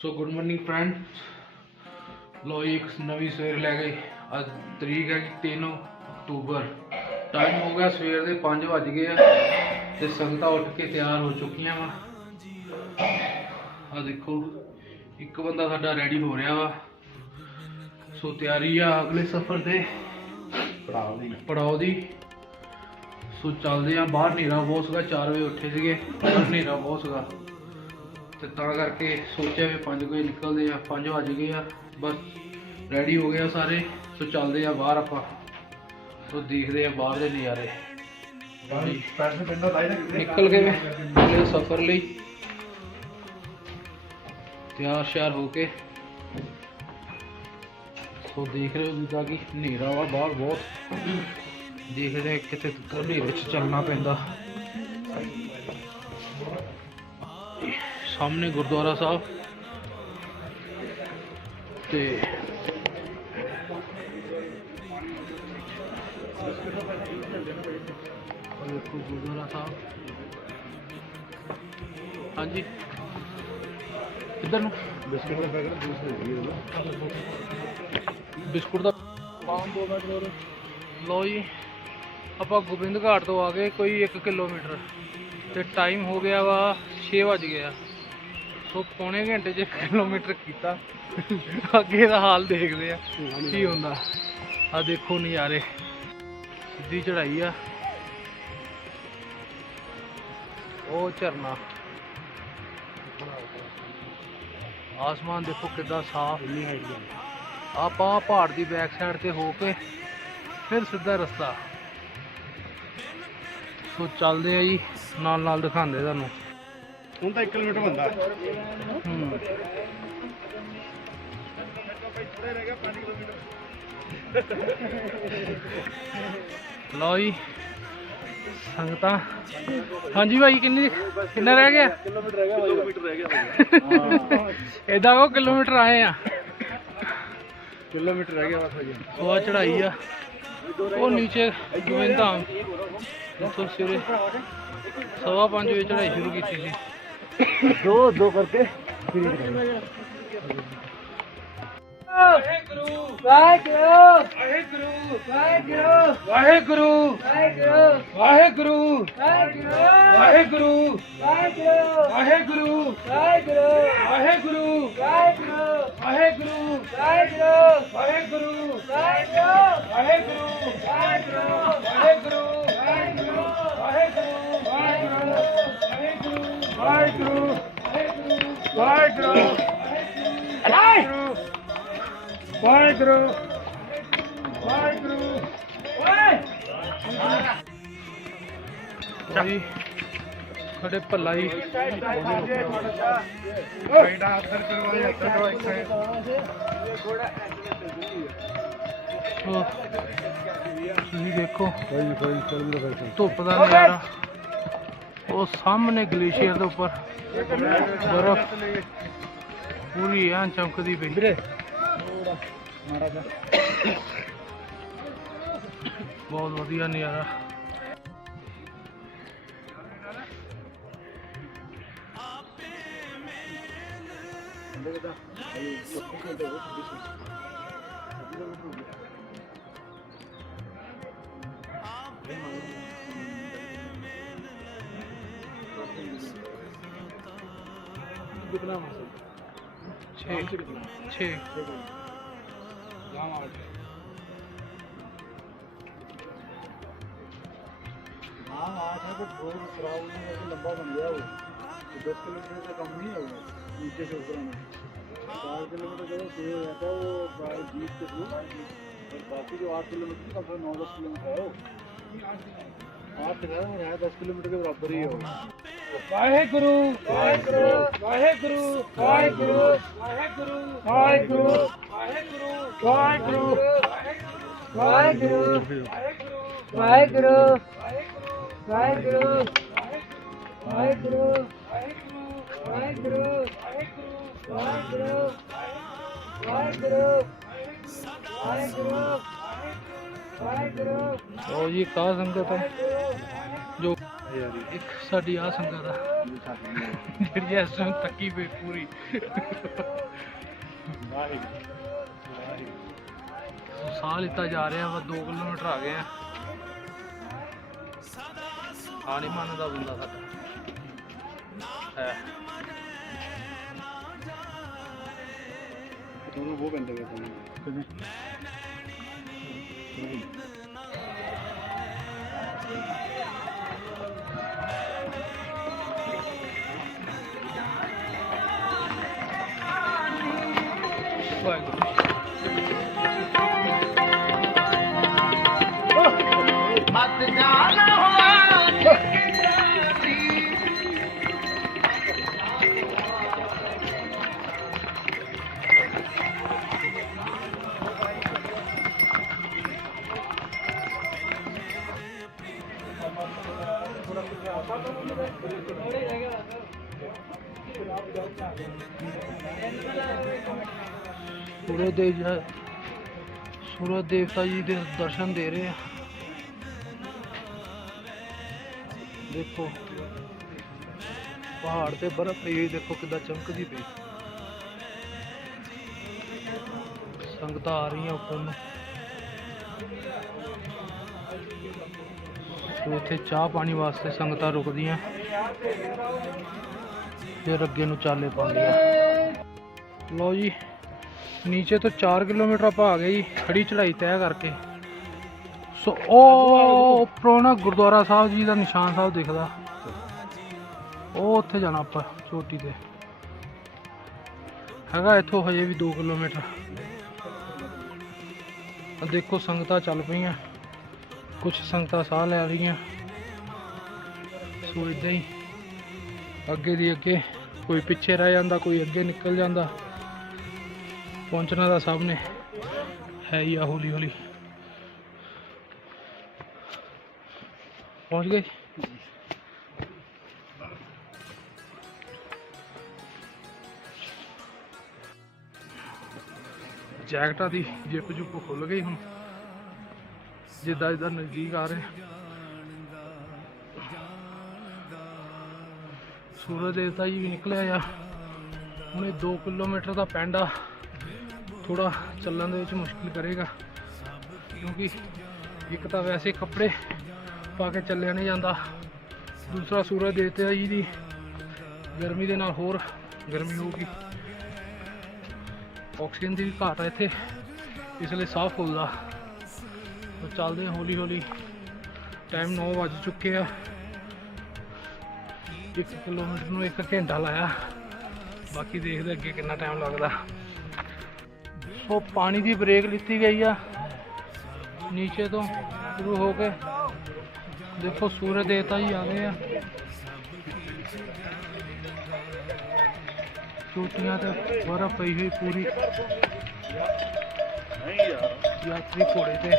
सो good morning friends. लो एक नवी सवेर लै गए। अज तरीक है 3 अक्तूबर। टाइम हो गया सवेर के 5 बज गए तो संगत उठ के तैयार हो चुकियां वा। आ देखो एक बंदा साडा रेडी हो रहा वा। सो तैयारी आ अगले सफर के पड़ाव दी। सो चलते हैं बाहर। हनेरा बहुत सगा 4 बजे उठे थे, हनेरा बहुत सगा तो करके सोचा भी 5 बजे निकलते हैं। 5 बज गए आ, बस रेडी हो गया सारे। सो चलते हैं बाहर आप तो देखते हैं बाहर के नज़ारे। निकल गए अगले सफर लिए तैयार श्यार होके। सो देख रहे हो जिदा कि हनेरा वा बाहर बहुत। देख रहे हैं कितने हनेरे चलना पैंदा। सामने गुरुद्वारा साहब ते देखो गुरुद्वारा साहब। हाँ जी इधर बिस्कुट का पैकेट बिस्कुट का लो जी। आप गोबिंद घाट तो आ गए कोई 1 किलोमीटर तो टाइम हो गया वा 6 बज गया। सो पौने घंटे 1 किलोमीटर किया। अगे का हाल देखते हैं की होंदा। आ देखो नज़ारे सीधी चढ़ाई आ। वो झरना आसमान देखो कितना साफ। आप पहाड़ की बैक साइड से होके फिर सीधा रस्ता। सो चलते हैं जी नाल नाल दिखाते तुहानू। ਹੁਣ ਤਾਂ 1 किलोमीटर बनता है। लो जी संगत। हाँ जी भाई किन्ना रह गया? किलोमीटर रह गया इदा को किलोमीटर आए हैं। किलोमीटर रह गया बस। सो चढ़ाई आ वो नीचे गोविंद धाम। तो सवेरे 5:15 बजे चढ़ाई शुरू की थी। दो करके वाहेगुरु वाहेगुरु वाहेगुरु वाहेगुरु वाहेगुरु वाहेगुरु वाहेगुरु वाहेगुरु वाहेगुरु वाहेगुरु ਸਾਡੇ ਭੱਲਾ ਜੀ ਤੁਸੀਂ ਦੇਖੋ ਧੁੱਪ ਦਾ ਨਜ਼ਾਰਾ। ਉਹ ਸਾਹਮਣੇ ਗਲੇਸ਼ੀਅਰ ਦੇ ਉੱਪਰ ਬਰਫ਼ ਪੂਰੀ ਐਂ ਚਮਕਦੀ ਪਈ। बहुत वधिया नज़ारा। छः लंबा बन गया वो 10 किलोमीटर से कम नहीं है वो नीचे से ऊपर में 4 किलोमीटर जो शुरू रहता है वो प्राय 20 से शुरू और बाकी जो 8 किलोमीटर का 9-10 किलोमीटर है वो 8 है और है 10 किलोमीटर के बराबर ही है वो। वाहेगुरु वाहेगुरु वाहेगुरु वाहेगुरु वाहेगुरु वाहेगुरु वाहेगुरु वाहेगुरु वाहेगुरु वाहेगुरु वाहेगुरु वाहेगुरु वाहेगुरु वाहेगुरु। और ये का संगत है जो एक साड़ी आ संगत है। ਜਿਹੜੀ ਇਸ ਟਾਈਮ ਤੱਕੀ ਪਈ ਪੂਰੀ। ਸਾਹ ਲਿੱਤਾ ਜਾ ਰਿਹਾ ਵਾ, 2 ਕਿਲੋਮੀਟਰ ਆ ਗਏ ਆ। ਆਣੀ ਮਨ ਦਾ ਬੰਦਾ ਸਾਡਾ ਹੈ। वो बंदे मत जाना सूरज देवता जी के दर्शन दे रहे हैं। देखो पहाड़ ते बर्फ पई हुई, देखो कितना चमकदी पई। संगत आ रही ऊपर ਨੂੰ। तो इत्थे चाह पानी वास्ते संगत रुकदियां, फिर अगे नूं चाले पाउंदियां। लो जी नीचे तो 4 किलोमीटर आप आ गए जी, खड़ी चढ़ाई तय करके। सो ओ उपरों ना गुरुद्वारा साहब जी का निशान साहब दिखदा, ओ उत्थे जाना आपां चोटी ते हैगा। इत्थों हजे भी 2 किलोमीटर। देखो संगतां चल पईयां, कुछ संगतां साह लै रही। सो इदां ही अगे दी अगे, कोई पिछे रह जाता, कोई अगे निकल जाता। पहुंचना तो सब ने है ही, हौली हौली पहुंच गए। जैकटा की जिप जुप खुल गई हूँ, जिदा जिदा नज़दीक आ रहे। सूरज देवता जी भी निकले आ। हूँ 2 किलोमीटर का पैंडा थोड़ा चलन दे मुश्किल करेगा, क्योंकि एक तो वैसे कपड़े पा के चलिया नहीं जाता, दूसरा सूरज देवता जी की गर्मी के नाल होर गर्मी होगी। ऑक्सीजन की भी घाट है इत्थे, इसलिए साह फुलदा। तो चलते हौली हौली। टाइम 9 बज चुके हैं। 1 किलोमीटर में 1 घंटा लाया, बाकी देखते अगे कितना टाइम लगता। वो पानी की ब्रेक लीती गई है नीचे तो शुरू हो के। देखो सूरज देवता जी आ गए हैं। चोटियां तो बर्फ पई हुई पूरी। यात्री घोड़े पे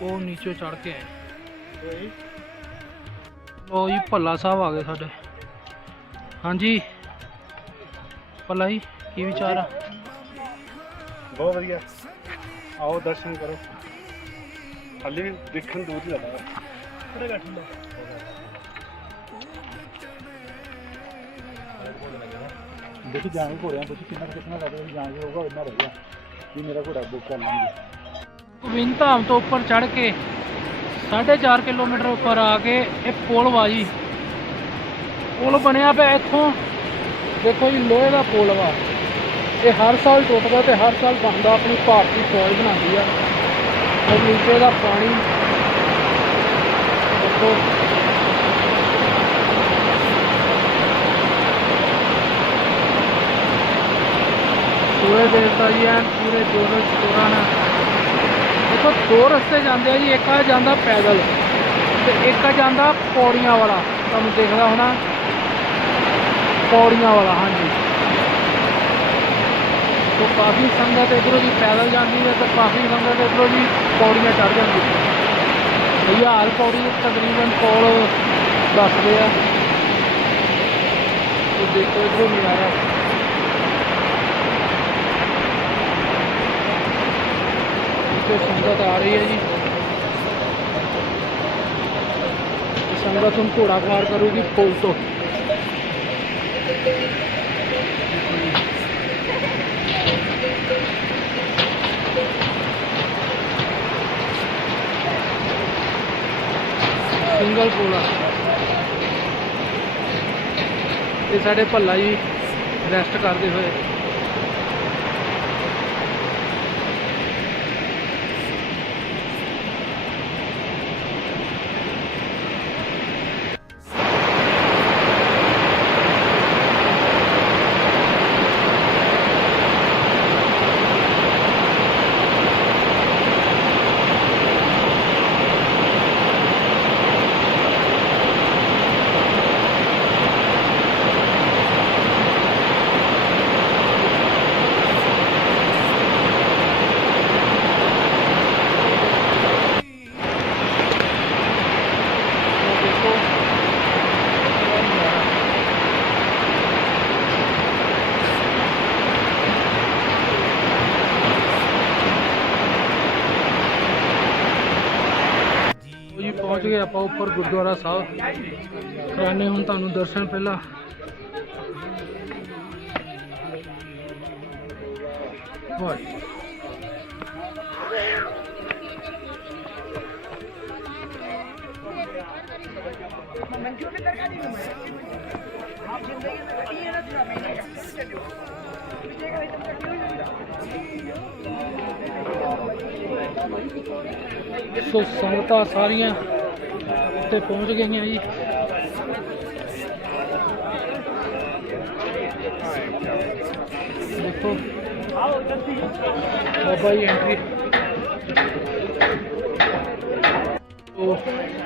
वो नीचे चढ़ के आए। ओ जी भला साहब आ गए साडे। हाँ जी भला जी की विचार आ? बहुत बढ़िया, आओ दर्शन करो। हाली भी देखने दूर ही लगा देखो जाने घोड़िया कुछ कितना लगा जाने होगा इतना रह गया जी। मेरा घोड़ा बुक कर लेंगे। गोविंद धाम तो उपर चढ़ के 4.5 किलोमीटर उपर आके ये पुल वा जी, पुल बनया पे इतों देखो जी लोहे का पुल वा। ये हर साल टुटदा तो हर साल बनता। अपनी भारतीय फौज बनाती है। और नीचे का पानी देखो, सूरज देवता जी हैं पूरे जोरों ने। देखो 2 रस्ते जाते हैं जी, एक आ जाता पैदल तो एक आ जाता पौड़ियां वाला। तुम देखदा होना पौड़ियां वाला। हाँ जी, तो काफ़ी संगत इधरों जी पैदल जाती है तो काफ़ी संगत इधरों जी पौड़ियां चढ़ जाती है। भैया हाल पौड़ी तकरीबन कोल दस रहे हैं। तो देखो इधरों नज़ारा रही है जी। संगत हम घोड़ा ख्वार करूँगी पुल तो। सिंगल पुल आ ये साढ़े भला जी रेस्ट करते हुए। जी पहुँच गए आप ऊपर गुरुद्वारा साहब कराने हूँ तुहानू दर्शन। पहला सो संगत सारिया ते पहुंच गई जी। देखो बाबा जी एंट्री। तो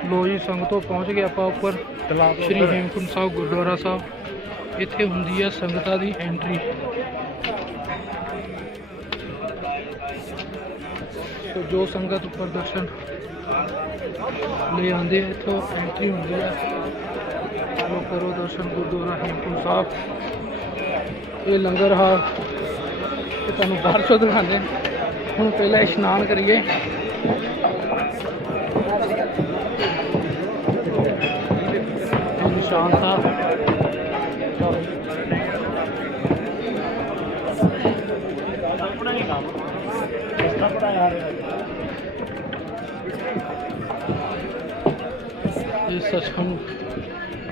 लो जी संगतों पहुंच गए आप ऊपर श्री हेमकुंड साहब गुरुद्वारा साहब। इत्थे हुंदी है संगतां दी एंट्री। तो जो संगत ऊपर दर्शन ले आते हैं इतों एंट्री होंगी है। चलो करो दर्शन गुरुद्वारा हेमकुंड साहब। ये लंगर हाल ये तुहानू बाहर चो दिखाते हूँ। पहले इशनान करिए। निशान साहब ये सचखंड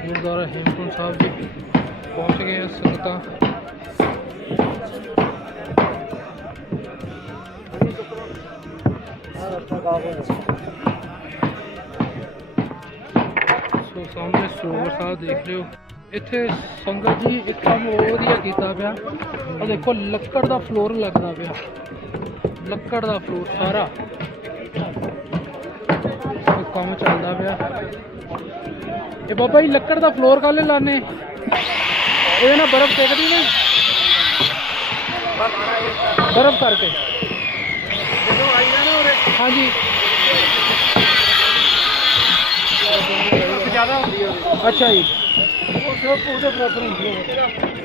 गुरुद्वारा हेमकुंड साहब जी पहुँच गए हैं संगतां। सो सामने सरोवर साहब देख रहे हो। इत्थे संगत जी एक काम वधिया कीता पिया। और देखो लक्कड़ का फ्लोर लगता पिया। लक्कड़ का फ्लोर सारा काम चलता पिया। ये बाबा जी लक्कड़ का फ्लोर काले लाने ये ना बर्फ टेकती नहीं बर्फ करके। हाँ जी अच्छा जी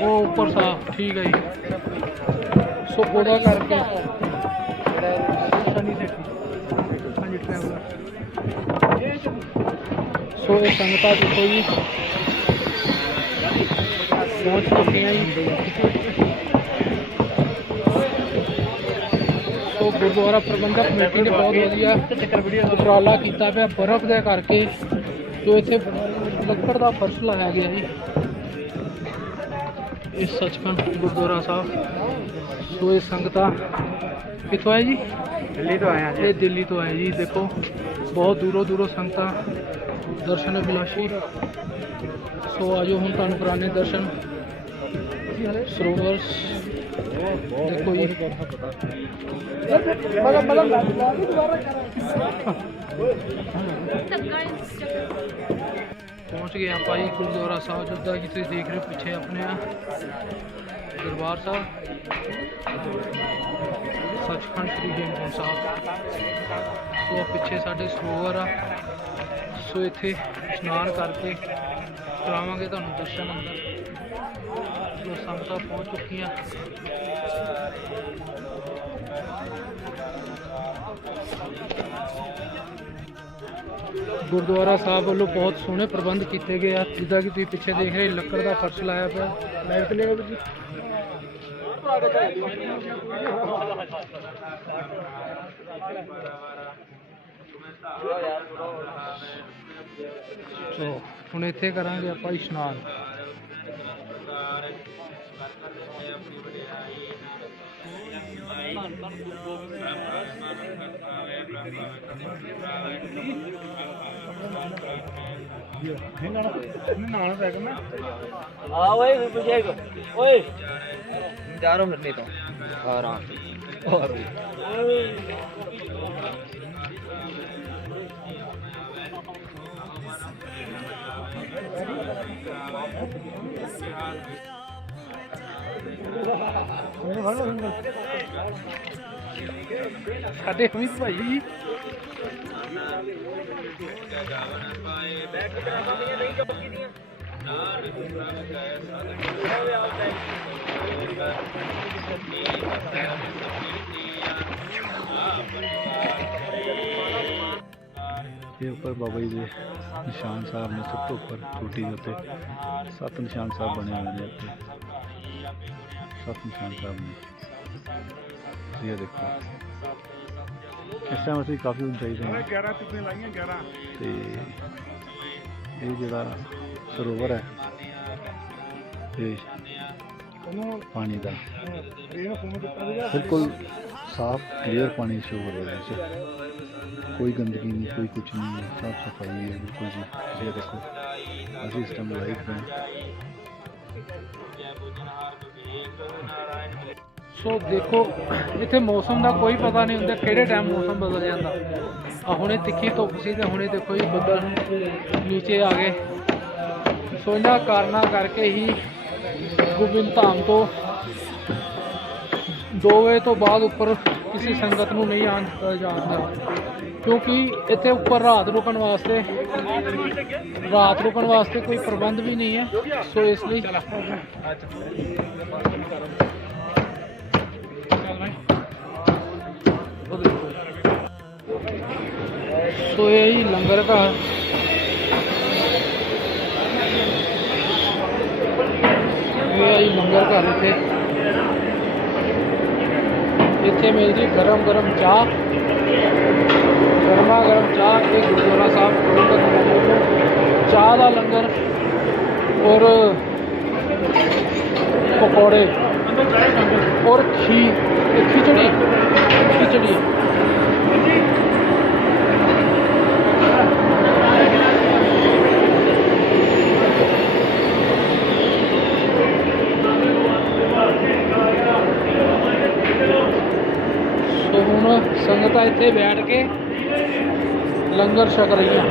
वो ऊपर साफ ठीक है जी। सो ओदा करके हाँ जी ट्रैवलर। सो ये संगतां देखो जी पहुँच चुके हैं जी। तो गुरुद्वारा प्रबंधक कमेटी ने बहुत वधिया उपराला किया पिया बर्फ दे करके। जो इत्थे लक्कड़ का फर्श लाया गया जी इस सचखंड गुरुद्वारा साहब। सो ये संगतां कितों है जी? दिल्ली तो आए हैं। ये दिल्ली तो आए जी। देखो बहुत दूरों दूरों संगतां दर्शन अभिलाषी। सो आज हम तुहानू कराने दर्शन सरोवर। देखो जी पहुँच गए आप जी गुरुद्वारा साहब जिदा कि तुम देख रहे हो पिछे अपने दरबार साहब सचखंड श्री हेमकुंड साहब। सो पिछे साढ़े सरोवर आ। सो इत्थे स्नान करके करावांगे तुहानू दर्शन अंदर। जो संगतां पहुँच चुकी हैं। ਗੁਰਦੁਆਰਾ ਸਾਹਿਬ ਵੱਲੋਂ ਬਹੁਤ ਸੋਹਣੇ ਪ੍ਰਬੰਧ ਕੀਤੇ ਗਏ ਆ, ਜਿੱਦਾਂ ਕਿ ਤੁਸੀਂ ਪਿੱਛੇ ਦੇਖ ਰਹੇ ਲੱਕੜ ਦਾ ਫਰਸ਼ ਲਾਇਆ ਪਿਆ। ਲਾਈਟ ਨਹੀਂ ਆਉਂਦੀ ਸੋ ਹੁਣ ਇੱਥੇ ਕਰਾਂਗੇ ਆਪਾਂ ਇਸ਼ਨਾਨ। हाँ वही बुझेगा ओए जा रहा हूँ फिरने तो आराम और ਸਾਡੇ ਅਮਿਤ ਭਾਈ ये ऊपर बाबा जी के निशान साहब ने सब तो ऊपर चोटी के उत्ते 7 निशान साहब बने हुए हैं इत्थे 7 निशान साहब ने ये देखो इस टाइम असं काफ़ी ऊंचाई से 11 चुप्पे लाइयां 11 ते ये जिहड़ा सरोवर है ये पानी का बिल्कुल साफ क्लियर पानी शो हो रहा है, कोई गंदगी नहीं, कोई कुछ नहीं है, साफ सफाई है बिल्कुल जी। ये देखो अभी इस टाइम लाइव में। ਸੋ ਦੇਖੋ ਇੱਥੇ ਮੌਸਮ ਦਾ ਕੋਈ ਪਤਾ ਨਹੀਂ ਹੁੰਦਾ ਕਿਹੜੇ ਟਾਈਮ ਮੌਸਮ ਬਦਲ ਜਾਂਦਾ। ਆ ਹੁਣੇ ਤਿੱਖੀ ਧੁੱਪ ਸੀ ਤੇ ਹੁਣੇ ਦੇਖੋ ਜੀ ਬੱਦਲ ਨੀਚੇ ਆ ਗਏ। ਸੋ ਇਹਨਾਂ ਕਾਰਨਾਂ ਕਰਕੇ ਹੀ ਗੋਬਿੰਦ ਧਾਮ ਤੋਂ 2 ਵਜੇ ਤੋਂ ਬਾਅਦ ਉੱਪਰ ਕਿਸੇ ਸੰਗਤ ਨੂੰ ਨਹੀਂ ਆਉਣ ਦਿੱਤਾ ਜਾਂਦਾ, ਕਿਉਂਕਿ ਇੱਥੇ ਉੱਪਰ ਰਾਤ ਰੁਕਣ ਵਾਸਤੇ ਕੋਈ ਪ੍ਰਬੰਧ ਵੀ ਨਹੀਂ ਹੈ। ਸੋ ਇਸ ਲਈ ਸੋ ਇਹ ਹੀ ਲੰਗਰ ਘਰ, ਇੱਥੇ ਮਿਲਦੀ ਗਰਮ ਚਾਹ, ਗਰਮਾ ਗਰਮ ਚਾਹ। ਇਹ ਗੁਰਦੁਆਰਾ ਸਾਹਿਬ ਪ੍ਰਬੰਧਕ ਚਾਹ ਦਾ ਲੰਗਰ ਔਰ ਪਕੌੜੇ ਔਰ ਖਿਚੜੀ ਸੋ ਹੁਣ ਸੰਗਤਾਂ ਇੱਥੇ ਬੈਠ ਕੇ ਲੰਗਰ ਛਕ ਰਹੀਆਂ।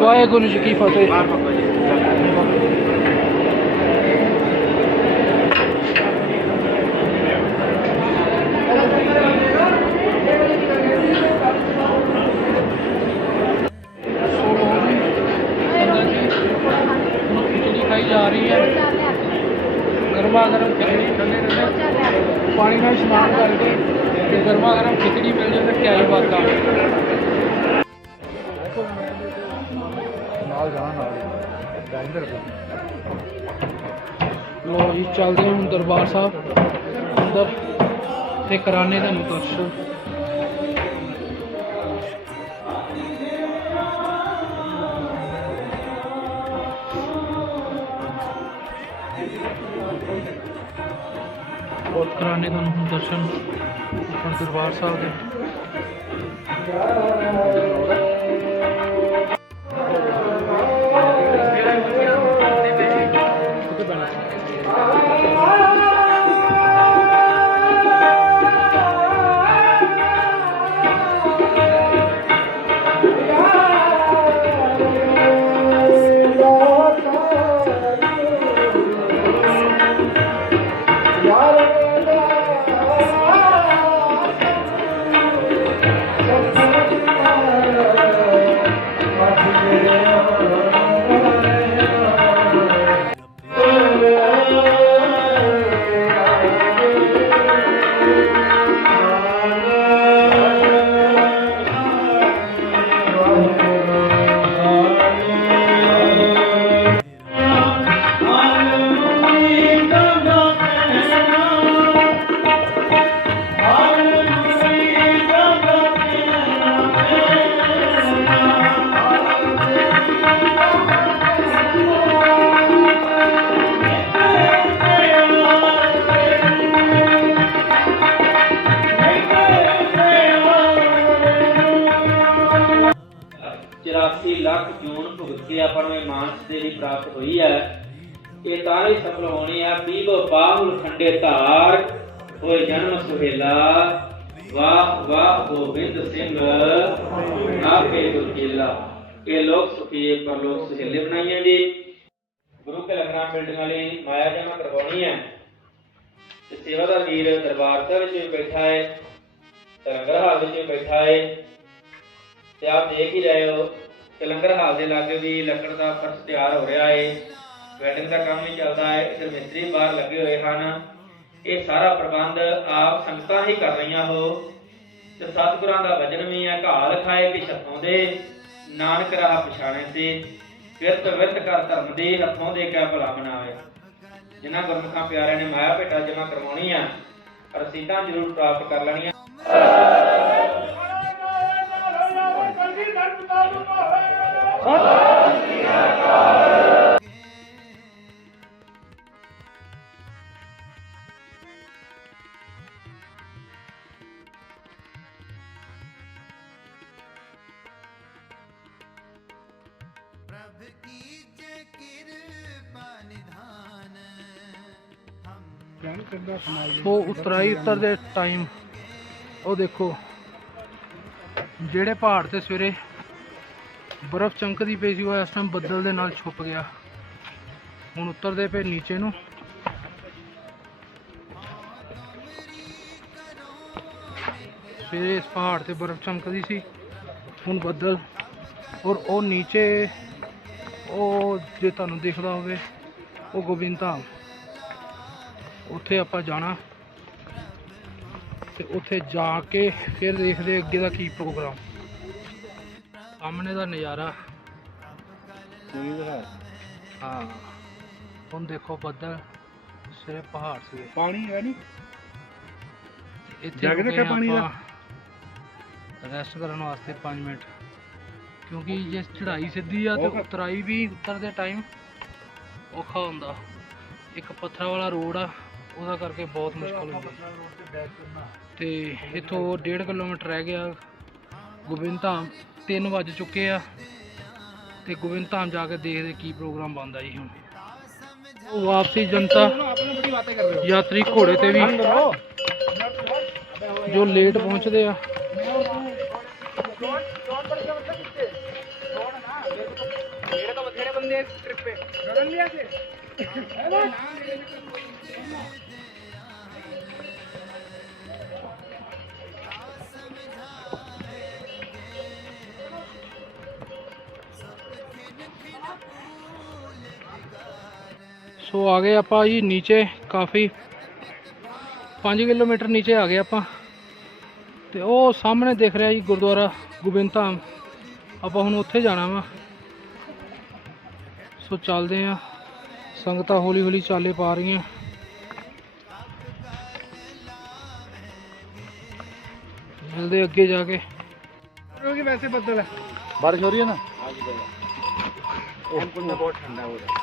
ਵਾਹਿਗੁਰੂ ਜੀ ਕੀ ਫਤਿਹ। खिचड़ी खाई जा रही है, गर्मा गर्म खिचड़ी ठंडे पानी में स्नान करके गर्मा गर्म खिचड़ी मिल जाए तो क्या ही बात का। लो जी चलते हैं हम दरबार साहब अंदर ते कराने का दर्शन। और कराने का दर्शन दरबार साहब के। ਆਪਾਂ ਨੂੰ ਇਹ ਮਾਨਸ ਦੇ ਲਈ ਪ੍ਰਾਪਤ ਹੋਈ ਹੈ, ਇਹ ਤਾਂ ਹੀ ਸਫਲ ਹੋਣੀ ਆ। ਪੀਵੋ ਬਾਹੁਲ ਖੰਡੇ ਧਾਰ ਹੋਏ ਜਨਮ ਸੁਹੇਲਾ, ਵਾਹ ਵਾਹ ਗੋਬਿੰਦ ਸਿੰਘ ਆਪੇ ਗੁਰਜੀਲਾ। ਇਹ ਲੋਕ ਸੁਖੀਏ ਪਰਲੋਕ ਸੁਹੇਲੇ ਬਣਾਈਆਂ ਜੀ। ਗੁਰੂ ਕੇ ਲੰਗਰਾਂ ਬਿਲਡਿੰਗ ਵਾਲੀ ਮਾਇਆ ਜਮਾ ਕਰਵਾਉਣੀ ਹੈ ਤੇ ਸੇਵਾਦਾਰ ਵੀਰ ਦਰਬਾਰ ਸਾਹਿਬ ਵਿੱਚ ਵੀ ਬੈਠਾ ਹੈ, ਤੇ ਲੰਗਰ ਹਾਲ ਵਿੱਚ ਵੀ ਬੈਠਾ ਹੈ, ਤੇ ਆਪ ਦੇਖ ਹੀ ਰਹੇ ਹੋ ਕਿ ਲੰਗਰ ਹਾਲ ਦੇ ਲਾਗੇ ਵੀ ਲੱਕੜ ਦਾ ਫਰਸ਼ ਤਿਆਰ ਹੋ ਰਿਹਾ ਹੈ, ਵੈਲਡਿੰਗ ਦਾ ਕੰਮ ਵੀ ਚੱਲਦਾ ਹੈ, ਇੱਥੇ ਮਿਸਤਰੀ ਬਾਹਰ ਲੱਗੇ ਹੋਏ ਹਨ। ਇਹ ਸਾਰਾ ਪ੍ਰਬੰਧ ਆਪ ਸੰਗਤਾਂ ਹੀ ਕਰ ਰਹੀਆਂ ਹੋ ਤੇ ਸਤਿਗੁਰਾਂ ਦਾ ਵਚਨ ਵੀ ਹੈ, ਘਾਲ ਖਾਏ ਕਿ ਛੱਤੋਂ ਦੇ, ਨਾਨਕ ਰਾਹ ਪਛਾਣੇ ਤੇ, ਕਿਰਤ ਵਿਰਤ ਕਰ ਧਰਮ ਦੇ, ਹੱਥੋਂ ਦੇ ਕੇ ਭਲਾ ਬਣਾਵੇ। ਜਿਨ੍ਹਾਂ ਗੁਰਮੁਖਾਂ ਪਿਆਰਿਆਂ ਨੇ ਮਾਇਆ ਭੇਟਾ ਜਮ੍ਹਾਂ ਕਰਵਾਉਣੀ ਆ, ਰਸੀਦਾਂ ਜ਼ਰੂਰ ਪ੍ਰਾਪਤ ਕਰ ਲੈਣੀਆਂ। ਸੋ ਉਤਰਾਈ ਉਤਰਦੇ ਟਾਈਮ ਉਹ ਦੇਖੋ ਜਿਹੜੇ ਪਹਾੜ ਤੇ ਸਵੇਰੇ ਬਰਫ਼ ਚਮਕਦੀ ਪਈ ਸੀ ਉਹ ਇਸ ਟਾਈਮ ਬੱਦਲ ਦੇ ਨਾਲ ਛੁਪ ਗਿਆ। ਹੁਣ ਉਤਰਦੇ ਪਏ ਨੀਚੇ ਨੂੰ। ਸਵੇਰੇ ਇਸ ਪਹਾੜ ਤੇ ਬਰਫ਼ ਚਮਕਦੀ ਸੀ, ਹੁਣ ਬੱਦਲ। ਔਰ ਉਹ ਨੀਚੇ ਉਹ ਜੇ ਤੁਹਾਨੂੰ ਦਿਖਦਾ ਹੋਵੇ ਉਹ ਗੋਬਿੰਦ ਧਾਮ, ਉੱਥੇ ਆਪਾਂ ਜਾਣਾ ਤੇ ਉੱਥੇ ਜਾ ਕੇ ਫਿਰ ਦੇਖਦੇ ਅੱਗੇ ਦਾ ਕੀ ਪ੍ਰੋਗਰਾਮ। ਸਾਹਮਣੇ ਦਾ ਨਜ਼ਾਰਾ ਹਾਂ, ਹੁਣ ਦੇਖੋ ਬੱਦਲ, ਸਵੇਰੇ ਪਹਾੜ ਸੀ, ਪਾਣੀ ਹੈ ਨਹੀਂ ਇੱਥੇ ਰੁਕੇ ਪਾਣੀ ਦਾ ਰੈਸਟ ਕਰਨ ਵਾਸਤੇ 5 ਮਿੰਟ, ਕਿਉਂਕਿ ਜੇ ਚੜਾਈ ਸਿੱਧੀ ਆ ਤੇ ਉਤਰਾਈ ਵੀ ਉਤਰਦੇ ਟਾਈਮ ਔਖਾ ਹੁੰਦਾ। ਇੱਕ ਪੱਥਰਾਂ ਵਾਲਾ ਰੋਡ ਆ, ਉਹਦਾ ਕਰਕੇ ਬਹੁਤ ਮੁਸ਼ਕਲ ਹੁੰਦੀ। ਤੇ ਇੱਥੋਂ 1.5 ਕਿਲੋਮੀਟਰ ਰਹਿ ਗਿਆ ਗੋਬਿੰਦ ਧਾਮ। 3 ਵੱਜ ਚੁੱਕੇ ਆ ਤੇ ਗੋਬਿੰਦ ਧਾਮ ਜਾ ਕੇ ਦੇਖਦੇ ਕੀ ਪ੍ਰੋਗਰਾਮ ਬਣਦਾ ਜੀ। ਹੁਣ ਵਾਪਸੀ ਜਨਤਾ ਯਾਤਰੀ ਘੋੜੇ ਤੇ ਵੀ ਜੋ ਲੇਟ ਪਹੁੰਚਦੇ ਆ। ਸੋ ਆ ਗਏ ਆਪਾਂ ਜੀ ਨੀਚੇ, ਕਾਫੀ 5 ਕਿਲੋਮੀਟਰ ਨੀਚੇ ਆ ਗਏ ਆਪਾਂ ਤੇ ਉਹ ਸਾਹਮਣੇ ਦਿਖ ਰਿਹਾ ਜੀ ਗੁਰਦੁਆਰਾ ਗੋਬਿੰਦ ਧਾਮ। ਆਪਾਂ ਹੁਣ ਉੱਥੇ ਜਾਣਾ ਵਾ। ਸੋ ਚੱਲਦੇ ਆ, ਸੰਗਤਾਂ ਹੌਲੀ ਹੌਲੀ ਚਾਲੇ ਪਾ ਰਹੀਆਂ। ਮਿਲਦੇ ਅੱਗੇ ਜਾ ਕੇ। क्योंकि वैसे बदल है, बारिश हो रही है ना। बहुत ठंडा हो रहा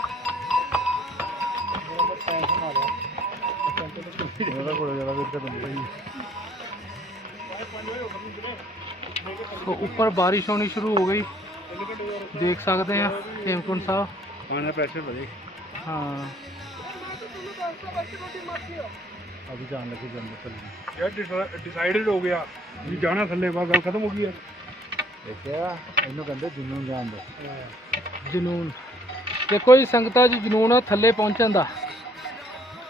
तो ऊपर बारिश होनी शुरू हो गई, देख सकते हैं हेमकुंड साहब। पानी प्रेशर बढ़े। हाँ अभी जान लगे यार, डिसाइडेड हो गया भी जाना थल्ले, बात गल खत्म हो गई है। देखिया इन्हों कहते जुनून जान दो, ਜਨੂਨ ਦੇਖੋ ਜੀ ਸੰਗਤਾਂ ਜੀ, ਜਨੂਨ ਥੱਲੇ ਪਹੁੰਚਣ ਦਾ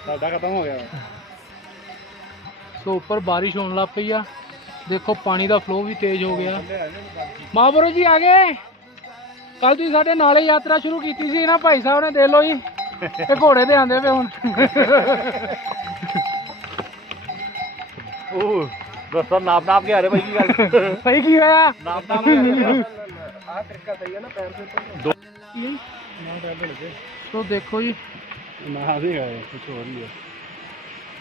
साडा खत्म हो गया। ਸੋ ਉੱਪਰ ਬਾਰਿਸ਼ ਹੋਣ ਲੱਗ ਪਈ ਆ। ਦੇਖੋ ਪਾਣੀ ਦਾ ਫਲੋ ਵੀ ਤੇਜ਼ ਹੋ ਗਿਆ। ਮਹਾਂਪੁਰਖ ਜੀ ਆ ਗਏ। ਕੱਲ ਤੁਸੀਂ ਸਾਡੇ ਨਾਲੇ ਯਾਤਰਾ ਸ਼ੁਰੂ ਕੀਤੀ ਸੀ ਨਾ ਭਾਈ ਸਾਹਿਬ ਨੇ, ਦੇਖ ਲਓ ਜੀ ਇਹ ਘੋੜੇ ਤੇ ਆਂਦੇ ਪਏ ਹੁਣ। ओह दोस्तों नाप नाप के आ रहे भाई की गल ਸਹੀ ਕੀ ਹੋਇਆ? नाप नाप के आ तरीका सही है ना, पैर से दो ना पैर पे लगे। ਸੋ ਦੇਖੋ ਜੀ ना दे गए कुछ हो रही है।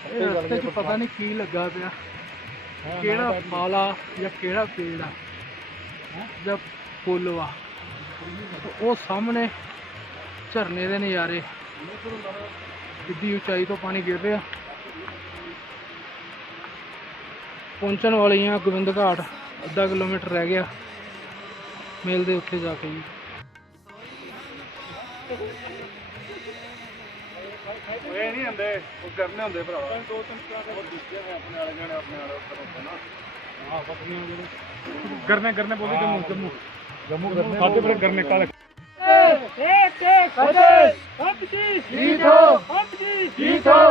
ਇਹ ਰਸਤੇ 'ਚ ਪਤਾ ਨਹੀਂ ਕੀ ਲੱਗਾ ਪਿਆ, ਕਿਹੜਾ ਫਲ ਆ ਜਾਂ ਕਿਹੜਾ ਪੇੜ ਆ ਜਾਂ ਫੁੱਲ ਵਾ। ਉਹ ਸਾਹਮਣੇ ਝਰਨੇ ਦੇ ਨਜ਼ਾਰੇ, ਸਿੱਧੀ ਉਚਾਈ ਤੋਂ ਪਾਣੀ ਗਿਰ ਰਿਹਾ। ਪਹੁੰਚਣ ਵਾਲੀ ਆ ਗੋਬਿੰਦ ਘਾਟ, ਅੱਧਾ ਕਿਲੋਮੀਟਰ ਰਹਿ ਗਿਆ। ਮਿਲਦੇ ਉੱਥੇ ਜਾ ਕੇ ਜੀ। ਇਹ ਨਹੀਂ ਹੁੰਦੇ ਉਹ ਕਰਨੇ ਹੁੰਦੇ ਭਰਾਵਾ ਦੋ ਤਿੰਨ ਤਰ੍ਹਾਂ ਦੇ ਦੂਜੇ ਨੇ ਆਪਣੇ ਵਾਲੇ ਜਾਣੇ ਆਪਣੇ ਵਾਲੇ ਉੱਧਰ ਹੁੰਦੇ ਨਾ ਹਾਂ ਪਤਨੀਆਂ ਜਿਹੜੇ ਕਰਨੇ ਬੋਲੀ ਜੰਮੂ ਕਰਨੇ ਸਾਡੇ ਫਿਰ ਕਰਨੇ ਕਾਲੇ जीत हो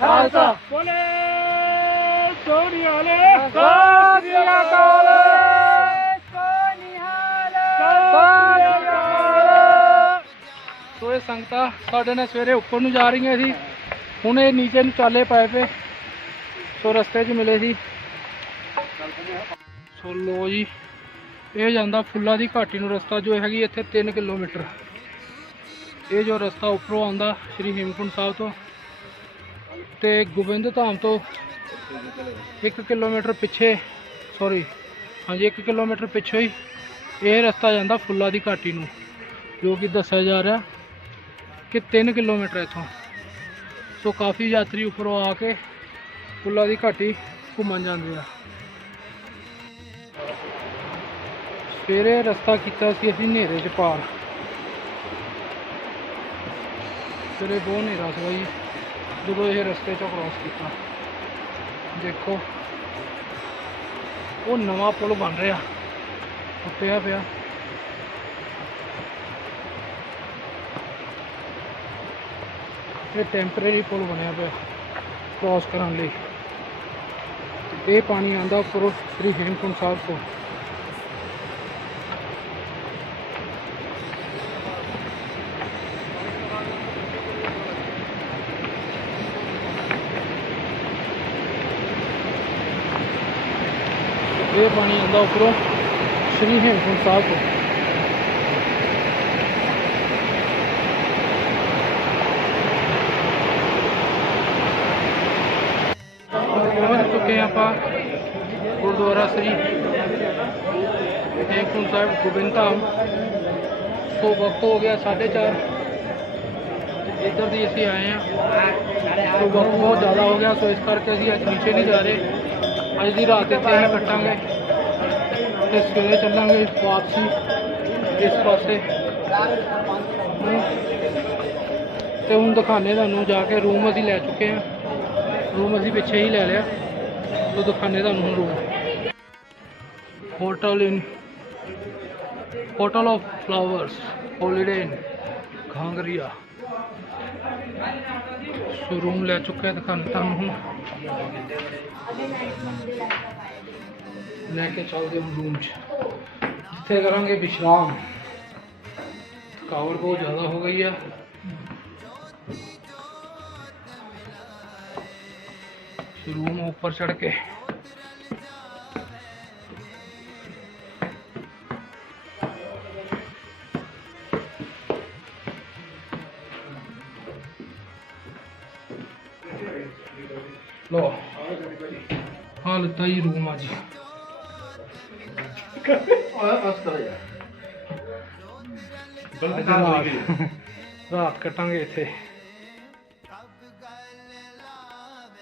खालसा बोले सोनिहाले ਸੋ ਇਹ ਸੰਗਤਾਂ ਸਾਡੇ ਨਾਲ ਸਵੇਰੇ ਉੱਪਰ ਨੂੰ ਜਾ ਰਹੀਆਂ ਸੀ, ਹੁਣ ਇਹ ਨੀਚੇ ਨੂੰ ਚਾਲੇ ਪਏ ਪਏ। ਸੋ ਰਸਤੇ 'ਚ ਮਿਲੇ ਸੀ। ਸੋ ਲੋ ਜੀ, ਇਹ ਜਾਂਦਾ ਫੁੱਲਾਂ ਦੀ ਘਾਟੀ ਨੂੰ ਰਸਤਾ, ਜੋ ਹੈਗੀ ਇੱਥੇ 3 ਕਿਲੋਮੀਟਰ। ਇਹ ਜੋ ਰਸਤਾ ਉੱਪਰੋਂ ਆਉਂਦਾ ਸ਼੍ਰੀ ਹੇਮਕੁੰਟ ਸਾਹਿਬ ਤੋਂ, ਤੇ ਗੋਬਿੰਦ ਧਾਮ ਤੋਂ 1 ਕਿਲੋਮੀਟਰ ਪਿੱਛੇ, ਹਾਂਜੀ 1 ਕਿਲੋਮੀਟਰ ਪਿੱਛੇ ਹੀ ਇਹ ਰਸਤਾ ਜਾਂਦਾ ਫੁੱਲਾਂ ਦੀ ਘਾਟੀ ਨੂੰ, ਜੋ ਕਿ ਦੱਸਿਆ ਜਾ ਰਿਹਾ ਕਿ 3 ਕਿਲੋਮੀਟਰ ਇੱਥੋਂ। ਸੋ ਕਾਫੀ ਯਾਤਰੀ ਉੱਪਰੋਂ ਆ ਕੇ ਫੁੱਲਾਂ ਦੀ ਘਾਟੀ ਘੁੰਮਣ ਜਾਂਦੇ ਆ। ਸਵੇਰੇ ਰਸਤਾ ਕੀਤਾ ਸੀ ਅਸੀਂ ਹਨੇਰੇ 'ਚ ਪਾਰ, ਸਵੇਰੇ ਬਹੁਤ ਹਨੇਰਾ ਸੀਗਾ ਜੀ ਜਦੋਂ ਇਹ ਰਸਤੇ 'ਚੋਂ ਕ੍ਰੋਸ ਕੀਤਾ। ਦੇਖੋ ਉਹ ਨਵਾਂ ਪੁਲ ਬਣ ਰਿਹਾ, ਟੁੱਟਿਆ ਪਿਆ। ਇਹ ਟੈਂਪਰੇਰੀ ਪੁਲ ਬਣਿਆ ਪਿਆ ਕ੍ਰੋਸ ਕਰਨ ਲਈ। ਇਹ ਪਾਣੀ ਆਉਂਦਾ ਉੱਪਰੋਂ ਸ਼੍ਰੀ ਹੇਮਕੁੰਟ ਸਾਹਿਬ ਤੋਂ। ਇਹ ਪਾਣੀ ਆਉਂਦਾ ਉੱਪਰੋਂ ਸ਼੍ਰੀ ਹੇਮਕੁੰਟ ਸਾਹਿਬ ਤੋਂ। ਪਹੁੰਚ ਚੁੱਕੇ ਆਪਾਂ ਗੁਰਦੁਆਰਾ ਸ੍ਰੀ ਹੇਮਕੁੰਟ ਸਾਹਿਬ ਗੋਬਿੰਦ ਧਾਮ। ਸੋ ਵਕਤ ਹੋ ਗਿਆ 4:30, ਇੱਧਰ ਦੀ ਅਸੀਂ ਆਏ ਹਾਂ। ਸੋ ਵਕਤ ਬਹੁਤ ਜ਼ਿਆਦਾ ਹੋ ਗਿਆ, ਸੋ ਇਸ ਕਰਕੇ ਅਸੀਂ ਅੱਜ ਨੀਚੇ ਨਹੀਂ ਜਾ ਰਹੇ। ਅੱਜ ਦੀ ਰਾਤ ਇੱਥੇ ਹੀ ਕੱਟਾਂਗੇ ਤੇ ਸਵੇਰੇ ਚੱਲਾਂਗੇ ਵਾਪਸੀ ਇਸ ਪਾਸੇ। ਤੇ ਹੁਣ ਦਿਖਾਣੇ ਤੁਹਾਨੂੰ ਜਾ ਕੇ ਰੂਮ ਅਸੀਂ ਲੈ ਚੁੱਕੇ ਹਾਂ, ਰੂਮ ਅਸੀਂ ਪਿੱਛੇ ਹੀ ਲੈ ਲਿਆ। ਸੋ ਦਿਖਾਣੇ ਤੁਹਾਨੂੰ ਹੁਣ room. Hotel of flowers holiday inn Khangria. So room ਲੈ ਚੁੱਕੇ, ਦਿਖਾਣੇ ਤੁਹਾਨੂੰ ਹੁਣ। ਲੈ ਕੇ ਚੱਲਦੇ ਹਾਂ ਰੂਮ 'ਚ, ਜਿੱਥੇ ਕਰਾਂਗੇ ਵਿਸ਼ਰਾਮ। ਥਕਾਵਟ ਬਹੁਤ ਜ਼ਿਆਦਾ ਹੋ ਗਈ ਆ। रूम ऊपर चढ़ के लो हाँ लेता ही रूम आज रात कटांगे इत्थे।